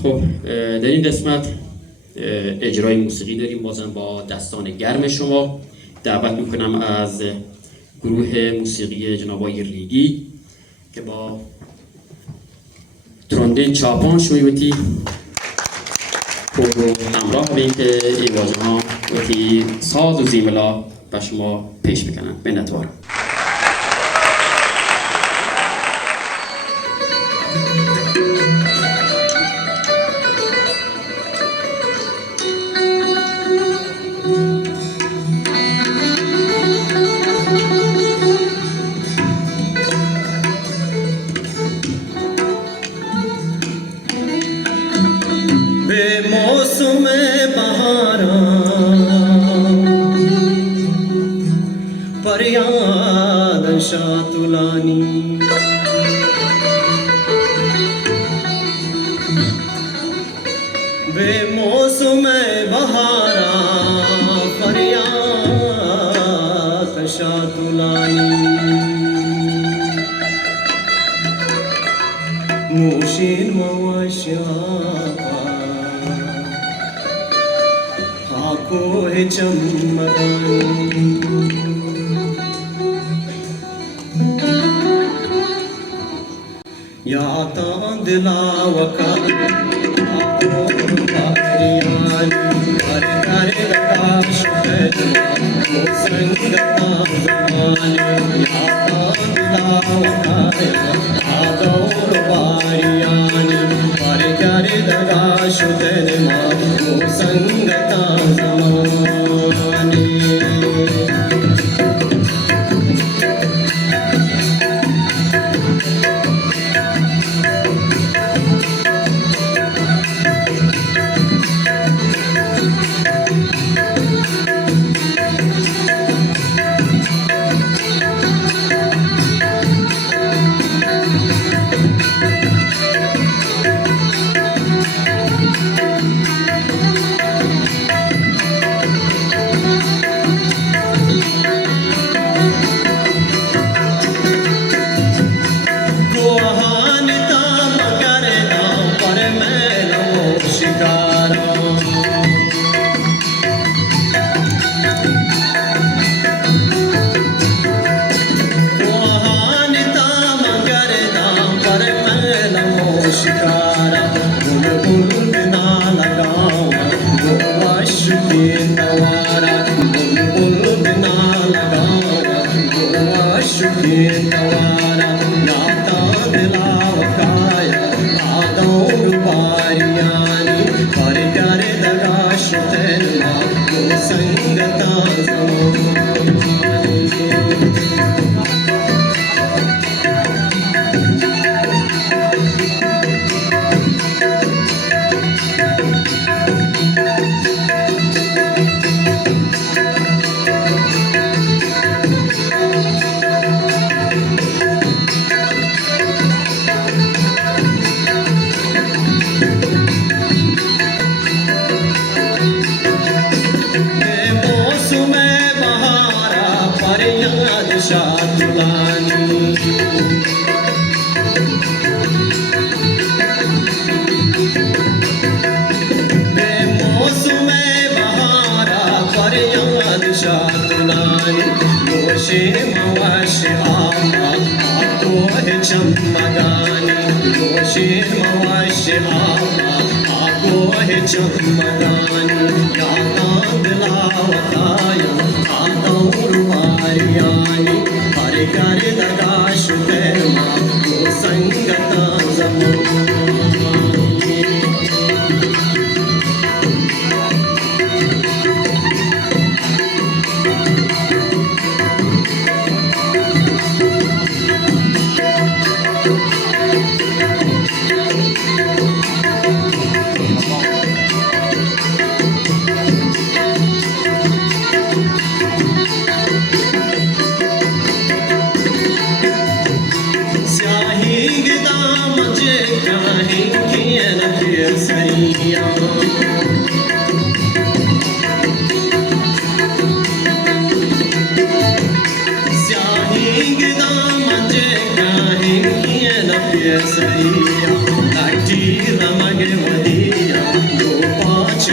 خب در این قسمت اجرای موسیقی داریم بازم با دستان گرم شما. دعوت میکنم از گروه موسیقی جناب آقای ریگی که با تروندین چاپان شویوتی رو همراه بین که این واژه ها وقتی ساز و زیملا به شما پیش میکنن. منتوارم. به موسم بهاران فریاد شاتولانی به موسم بهاران فریاد شاتولانی نوشین مواشیان کوه چمگان یا تان دلاوکا باریان کر کر داش کو سنگتا زمان یا تان دلاوکا آدور باریان کر کر داش کو سنگتا زمان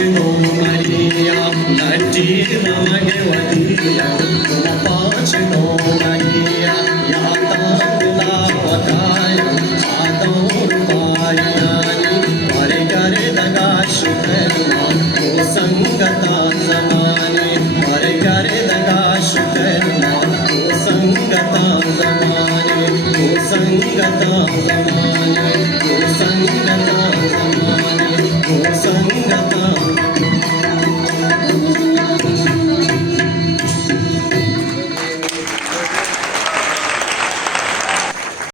पाचनो मरिया नटी नमगे वदिया पाचनो मरिया यातांगला वताया आदोर पारियानी करे करे दगा शुकरमा को संगता जमाने करे करे दगा शुकरमा को संगता जमाने को संगता जमाने को संगता जमाने को संग